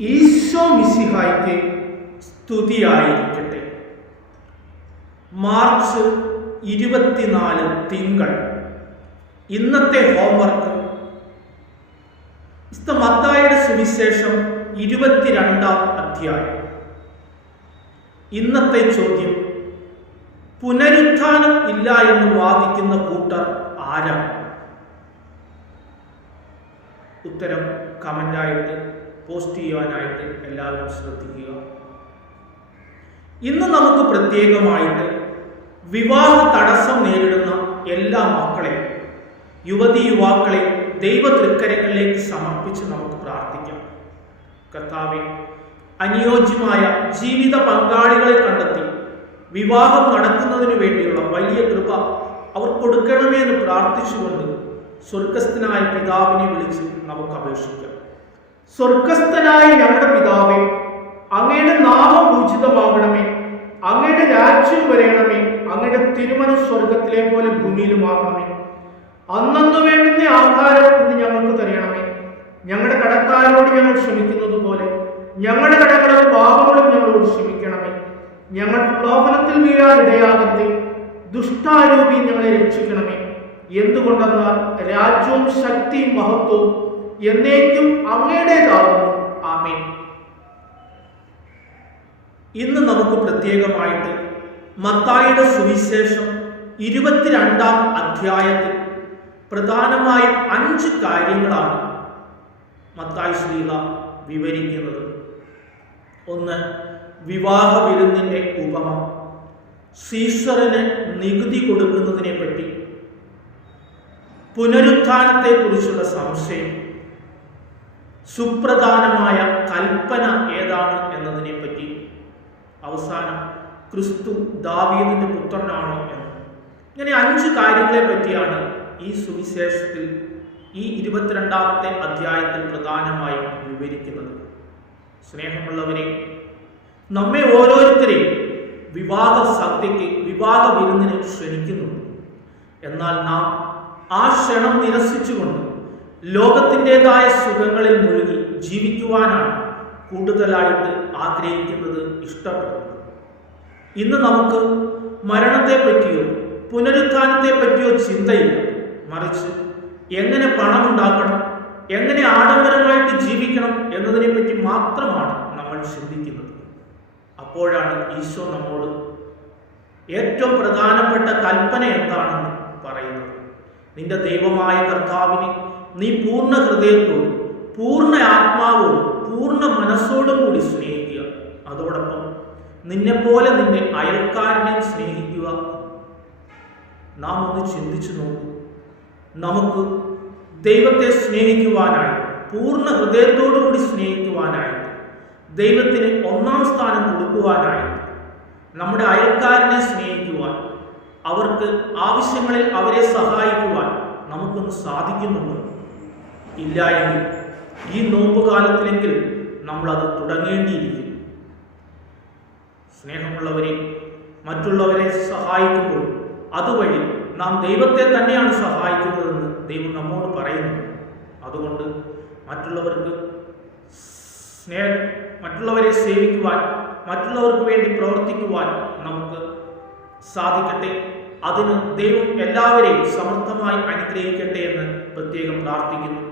ഈശോ മിസിഹായ്ക്ക് സ്തുതിയായിരിക്കട്ടെ. മാർച്ച് ഇരുപത്തിനാല് തിങ്കൾ. ഇന്നത്തെ ഹോംവർക്ക്. മത്തായുടെ സുവിശേഷം ഇരുപത്തിരണ്ടാം അധ്യായം. ഇന്നത്തെ ചോദ്യം പുനരുത്ഥാനം ഇല്ല എന്ന് വാദിക്കുന്ന കൂട്ടർ ആരാണ്? ഉത്തരം കമന്റായിട്ട് പോസ്റ്റ് ചെയ്യുവാനായിട്ട് എല്ലാവരും ശ്രദ്ധിക്കുക. ഇന്ന് നമുക്ക് പ്രത്യേകമായിട്ട് വിവാഹ തടസ്സം നേരിടുന്ന എല്ലാ മക്കളെയും യുവതി യുവാക്കളെ ദൈവ തൃക്കരങ്ങളിലേക്ക് സമർപ്പിച്ച് നമുക്ക് പ്രാർത്ഥിക്കാം. കർത്താവെ അനുയോജ്യമായ ജീവിത പങ്കാളികളെ കണ്ടെത്തി വിവാഹം നടക്കുന്നതിന് വേണ്ടിയുള്ള വലിയ കൃപ അവർ കൊടുക്കണമേ എന്ന് പ്രാർത്ഥിച്ചുകൊണ്ട് സ്വർഗസ്ഥനായ പിതാവിനെ വിളിച്ച് നമുക്ക് അപേക്ഷിക്കാം. സ്വർഗസ്ഥനായ ഞങ്ങളുടെ പിതാവേ അങ്ങയുടെ നാമം പൂജിതമാകണമേ അങ്ങയുടെ രാജ്യം വരയണമേ അങ്ങയുടെ തിരുമന സ്വർഗത്തിലെ പോലെ ഭൂമിയിലുമാകണമേ അന്നു വേണ്ടുന്ന ആഹാരം ഇന്ന് ഞങ്ങൾക്ക് തരണമേ. ഞങ്ങളുടെ കടക്കാരോട് ഞങ്ങൾ ക്ഷമിക്കുന്നത് പോലെ ഞങ്ങളുടെ കടകളും പാപങ്ങളും ഞങ്ങളോട് ക്ഷമിക്കണമേ. ഞങ്ങൾ പ്രലോഭനത്തിൽ വീഴാൻ ഇടയാകരുതേ ദുഷ്ടാരൂപി ഞങ്ങളെ രക്ഷിക്കണമേ. എന്തുകൊണ്ടെന്നാൽ രാജ്യവും ശക്തിയും മഹത്വവും എന്നേക്കും അങ്ങയുടേതാകുന്നു. ആമേൻ. ഇന്ന് നമുക്ക് പ്രത്യേകമായിട്ട് മത്തായിയുടെ സുവിശേഷം ഇരുപത്തിരണ്ടാം അധ്യായത്തിൽ പ്രധാനമായും അഞ്ച് കാര്യങ്ങളാണ് മത്തായി ശ്രീക വിവരിക്കുന്നത്. ഒന്ന് വിവാഹ വിരുന്നിന്റെ ഉപമ. സീസറിന് നികുതി കൊടുക്കുന്നതിനെ പറ്റി പുനരുത്ഥാനത്തെക്കുറിച്ചുള്ള സംശയം. സുപ്രധാനമായ കൽപ്പന ഏതാണ് എന്നതിനെ പറ്റി അവസാനം ക്രിസ്തു ദാവീദിന്റെ പുത്രനാണോ എന്ന്. ഇങ്ങനെ അഞ്ച് കാര്യങ്ങളെ പറ്റിയാണ് ഈ സുവിശേഷത്തിൽ ഈ ഇരുപത്തിരണ്ടാമത്തെ അധ്യായത്തിൽ പ്രധാനമായും വിവരിക്കുന്നത്. സ്നേഹമുള്ളവരെ നമ്മെ ഓരോരുത്തരെയും വിവാഹ സദ്യയ്ക്ക് വിവാഹ വിരുന്നിന് ക്ഷണിക്കുന്നുണ്ട് എന്നാൽ നാം ആ ക്ഷണം നിരസിച്ചുകൊണ്ട് ലോകത്തിന്റെതായ സുഖങ്ങളിൽ മുഴുകി ജീവിക്കുവാനാണ് കൂടുതലായിട്ട് ആഗ്രഹിക്കുന്നത് ഇഷ്ടപ്പെടുന്നത്. ഇന്ന് നമുക്ക് മരണത്തെ പറ്റിയോ പുനരുത്ഥാനത്തെ പറ്റിയോ ചിന്തയില്ല. മറിച്ച് എങ്ങനെ പണം ഉണ്ടാക്കണം എങ്ങനെ ആഡംബരമായിട്ട് ജീവിക്കണം എന്നതിനെ പറ്റി മാത്രമാണ് നമ്മൾ ചിന്തിക്കുന്നത്. അപ്പോഴാണ് ഈശോ നമ്മോട് ഏറ്റവും പ്രധാനപ്പെട്ട കൽപ്പന എന്താണെന്ന് പറയുന്നത്. നിന്റെ ദൈവമായ കർത്താവിനെ നീ പൂർണ ഹൃദയത്തോടും പൂർണ ആത്മാവോടും പൂർണ മനസ്സോടും കൂടി സ്നേഹിക്കുക. അതോടൊപ്പം നിന്നെപ്പോലെ നിന്നെ അയൽക്കാരനെ സ്നേഹിക്കുക. നാം ഒന്ന് ചിന്തിച്ചു നോക്കൂ. നമുക്ക് ദൈവത്തെ സ്നേഹിക്കുവാനായി പൂർണ ഹൃദയത്തോടുകൂടി സ്നേഹിക്കുവാനായി ദൈവത്തിന് ഒന്നാം സ്ഥാനം കൊടുക്കുവാനായി നമ്മുടെ അയൽക്കാരനെ സ്നേഹിക്കുവാൻ അവർക്ക് ആവശ്യങ്ങളിൽ അവരെ സഹായിക്കുവാൻ നമുക്കൊന്ന് സാധിക്കുന്നുണ്ടോ? ഇല്ല എങ്കിൽ ഈ നോമ്പ് കാലത്തിലെങ്കിലും നമ്മളത് തുടങ്ങേണ്ടിയിരിക്കും. സ്നേഹമുള്ളവരെ മറ്റുള്ളവരെ സഹായിക്കുമ്പോൾ അതുവഴി നാം ദൈവത്തെ തന്നെയാണ് സഹായിക്കുന്നതെന്ന് ദൈവം നമ്മോട് പറയുന്നു. അതുകൊണ്ട് മറ്റുള്ളവർക്ക് സ്നേഹം മറ്റുള്ളവരെ സേവിക്കുവാൻ മറ്റുള്ളവർക്ക് വേണ്ടി പ്രവർത്തിക്കുവാൻ നമുക്ക് സാധിക്കട്ടെ. അതിന് ദൈവം എല്ലാവരെയും സമർത്ഥമായി അനുഗ്രഹിക്കട്ടെ എന്ന് പ്രത്യേകം പ്രാർത്ഥിക്കുന്നു.